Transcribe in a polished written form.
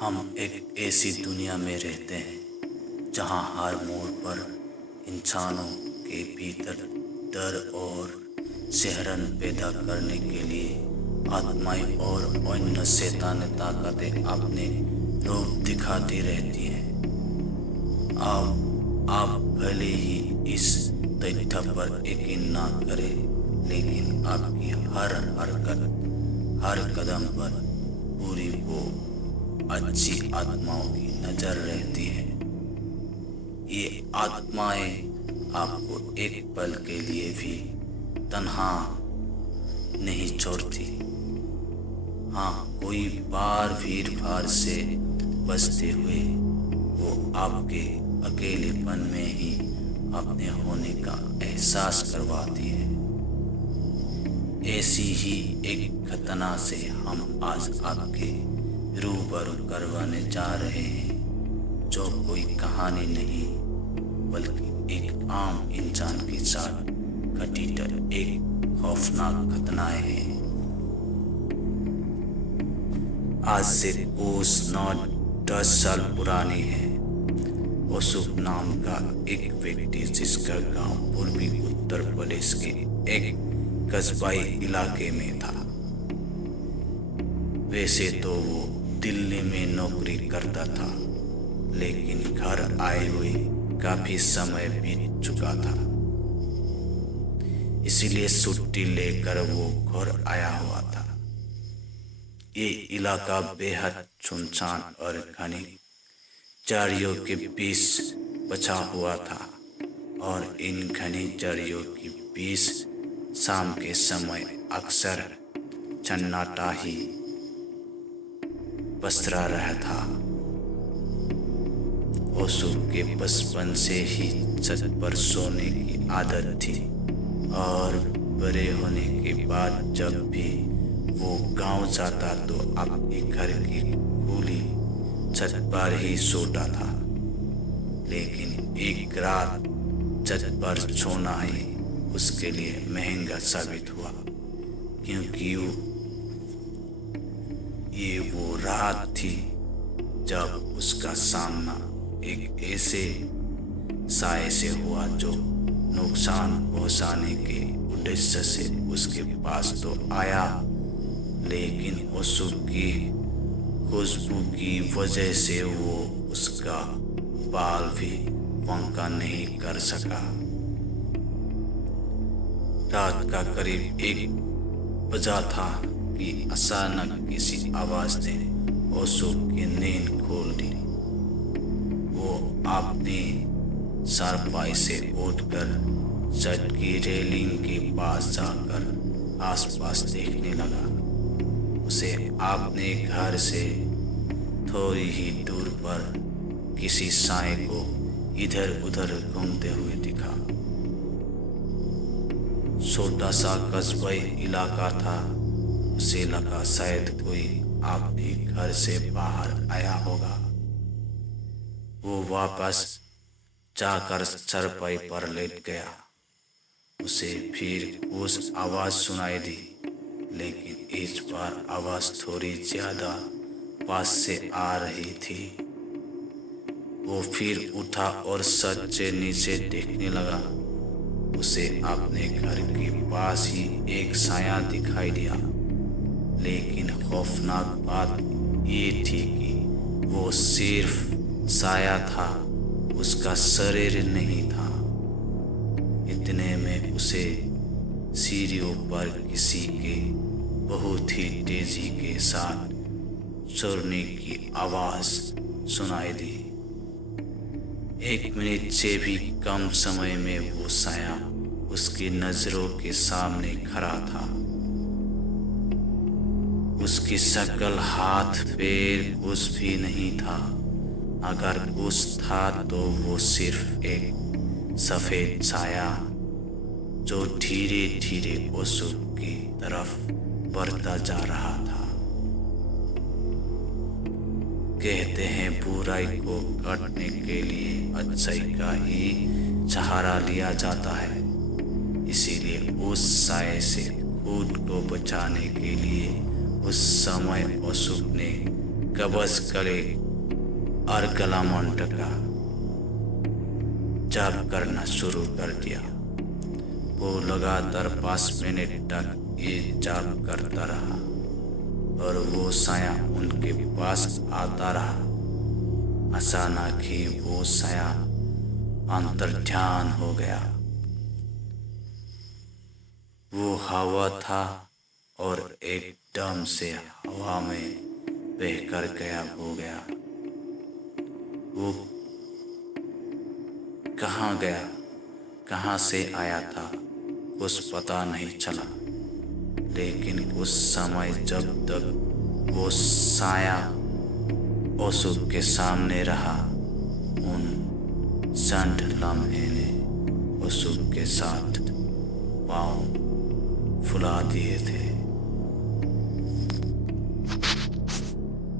हम एक ऐसी दुनिया में रहते हैं जहाँ हर मोड़ पर इंसानों के भीतर डर और सिहरन पैदा करने के लिए आत्माएं और अन्य शैतानी ताकतें अपने रूप दिखाती रहती हैं। आप भले ही इस तथ्य पर यकीन ना करें, लेकिन आपकी हर हरकत, हर कदम पर पूरी वो अच्छी आत्माओं की नजर रहती है। ये आत्माएं आपको एक पल के लिए भी तन्हा नहीं छोड़ती। हाँ, कोई बार भीड़ भाड़ से बचते हुए वो आपके अकेलेपन में ही अपने होने का एहसास करवाती है। ऐसी ही एक घटना से हम आज आपके रूबरू करवाने जा रहे हैं, जो कोई कहानी नहीं बल्कि एक आम इंसान के साथ घटित एक खौफनाक घटनाएं हैं। आज से कुछ 9-10 साल पुरानी है। अशोक नाम का एक व्यक्ति, जिसका गांव पूर्वी उत्तर प्रदेश के एक कस्बाई इलाके में था। वैसे तो वो दिल्ली में नौकरी करता था, लेकिन घर आए हुए काफी समय बीत चुका था, इसीलिए छुट्टी लेकर वो घर आया हुआ था। ये इलाका बेहद सुनसान और घनी झाड़ियों के बीच बचा हुआ था, और इन घनी झाड़ियों के बीच शाम के समय अक्सर सन्नाटा ही पसरा रहा था। अशोक के बचपन से ही छत पर सोने की आदत थी, और बड़े होने के बाद जब भी वो गांव जाता तो अपने घर की खुली छत पर ही सोता था। लेकिन एक रात छत पर सोना ही उसके लिए महंगा साबित हुआ, क्योंकि ये वो रात थी जब उसका सामना एक ऐसे साए से हुआ जो नुकसान पहुंचाने के उद्देश्य से उसके पास तो आया, लेकिन अशोक की खुशबू की वजह से वो उसका बाल भी पंखा नहीं कर सका। रात का करीब 1 बजा था कि अचानक किसी आवाज ने अशोक की नींद खोल दी। वो अपनी चारपाई से उठकर छत की रेलिंग के पास जाकर आसपास देखने लगा। उसे अपने घर से थोड़ी ही दूर पर किसी साए को इधर उधर घूमते हुए दिखा। छोटा सा कस्बाई इलाका था, उसे लगा शायद कोई अपने घर से बाहर आया होगा। वो वापस जाकर चारपाई पर लेट गया। उसे फिर उस आवाज सुनाई दी, लेकिन इस बार आवाज थोड़ी ज्यादा पास से आ रही थी। वो फिर उठा और छत से नीचे देखने लगा। उसे अपने घर के पास ही एक साया दिखाई दिया, लेकिन खौफनाक बात ये थी कि वो सिर्फ साया था, उसका शरीर नहीं था। इतने में उसे सीढ़ियों पर किसी के बहुत ही तेजी के साथ चलने की आवाज सुनाई दी। 1 मिनट से भी कम समय में वो साया उसकी नजरों के सामने खड़ा था। उसकी शक्ल, हाथ पैर कुछ भी नहीं था। अगर कुछ था तो वो सिर्फ एक सफेद साया जो धीरे धीरे अशोक की तरफ बढ़ता जा रहा था। कहते हैं बुराई को काटने के लिए अच्छाई का ही सहारा लिया जाता है, इसीलिए उस साए से खुद को बचाने के लिए उस समय अशोक ने कब्ज गले और गला मंडका जाप करना शुरू कर दिया। वो लगातार 5 मिनट तक ये जाप करता रहा और वो साया उनके पास आता रहा। अचानक ही वो साया अंतर्ध्यान हो गया। वो हवा था और एकदम से हवा में बहकर गायब हो गया। वो कहाँ गया, कहाँ से आया था, कुछ पता नहीं चला। लेकिन कुछ समय जब तक वो साया ओशो के सामने रहा, उन चंद लम्हे ने ओशो के साथ पाँव फुला दिए थे।